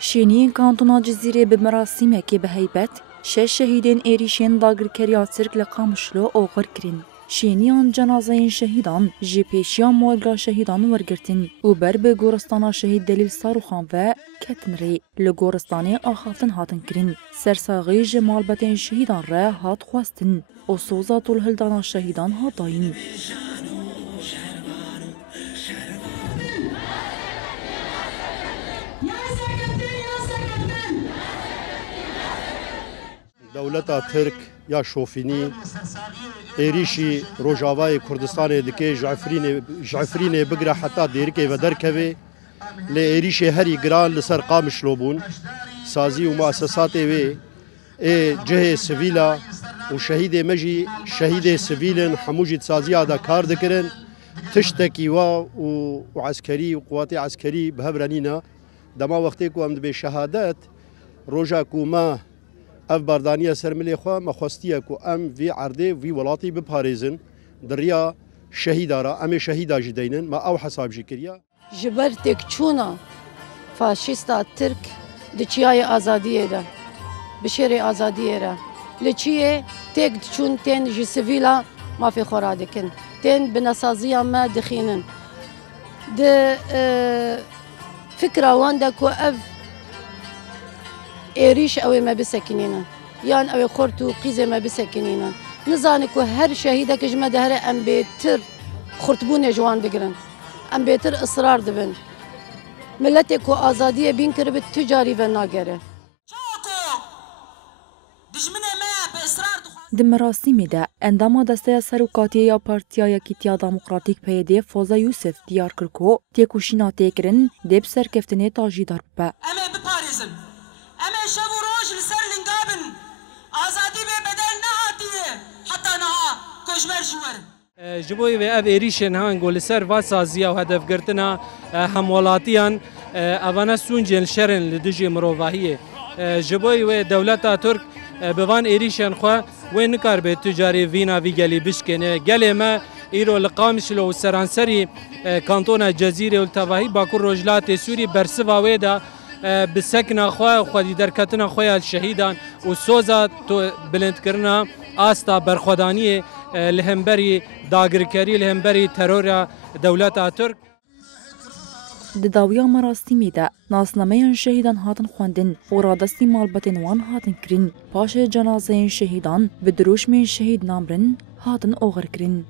شینین کانتونا جزیره به مراسم که به هیبت شش شهیدین ایریشین داگرکریا ترک لقامشلو اوغر کرین. شینیان جنازه شهیدان جی پیشیا مولگا شهیدان ورگرتین و بر به گورستان شهید دلیل ساروخان و کتنری لگورستان آخاتن هاتن کرین. سرساغی جمال بتین شهیدان را هات خواستن و سوزا طول هلدان شهیدان هاتاین. دولتا ترک یا شوفینی ایریشی روجاوای کردستان دکه جعفرین بگره حتی دیرکه و درکوه لی ایریشی هری گران لسر قامش لوبون سازی و مؤسسات وی جه سویلا و شهید مجی شهید سویلن حموجی سازی آده کار دکرن تشتکی و عسکری و قوات عسکری به هبرانینا دما وقتی که امد به شهادت روجا کوما اف باردانیه سرملی خواه مخواستیه که ام وی عرده وی ولاتی بپاريزن دریا شهیدارا ام شهیدا جدینن ما او حساب جکریا جبر تکچونا فاشیستا ترک دچیای آزادیه ده بشیر آزادیه را لچیه تک چون تن جی سویلا ما فی خورادکن تن بنسازیا ما دخینن ده فکر وان ده که اف ایریش اوی ما بسکنینا یان اوی خورتو قیزه ما بسکنینا نزانی که هر شهیده که جمع ده هر ام بیتر خورتبون جوان بگرن ام بیتر اصرار دبن ملتی که آزادی بین کرد به تجاری و ناگره د مراسمی ده انداما دسته سروکاتی یا پارتیا کیتیا دموکراتیک پیده فوزا یوسف دیار کرکو تیکوشینا تیکرن دب سرکفتنه تاجی دار با اما بپاريزن اما شب و روش لسر لنقابن آزادی به بدل نهاتیه حتی نها کشمر جوار جبوی و اف ایریشن هان گل سر و سازیا و هدف گرتنا همولاتیان اونا سونجن شرن لدجی مروواهیه جبوی و دولتا ترک بوان ایریشن خو و نکار به تجاری وینا وی گلی بشکنه گلی ما ایرو لقامشلو سرانسری کانتونا جزیره التواهی باکو رجلات سوری برسوا ویدا بسکنا خو خودی درکتنا خو الشهیدان و سوزا تو بلند کرنا آستا برخودانی لهمبری داگرکری لهمبری ترور دولتا ترک د داویا مراسمی ده ناسنامه شهیدان هاتن خواندن و رادستی مالبتین وان هاتن کرین پاش جنازه شهیدان به دروش من شهید نامرن هاتن اوغر کرین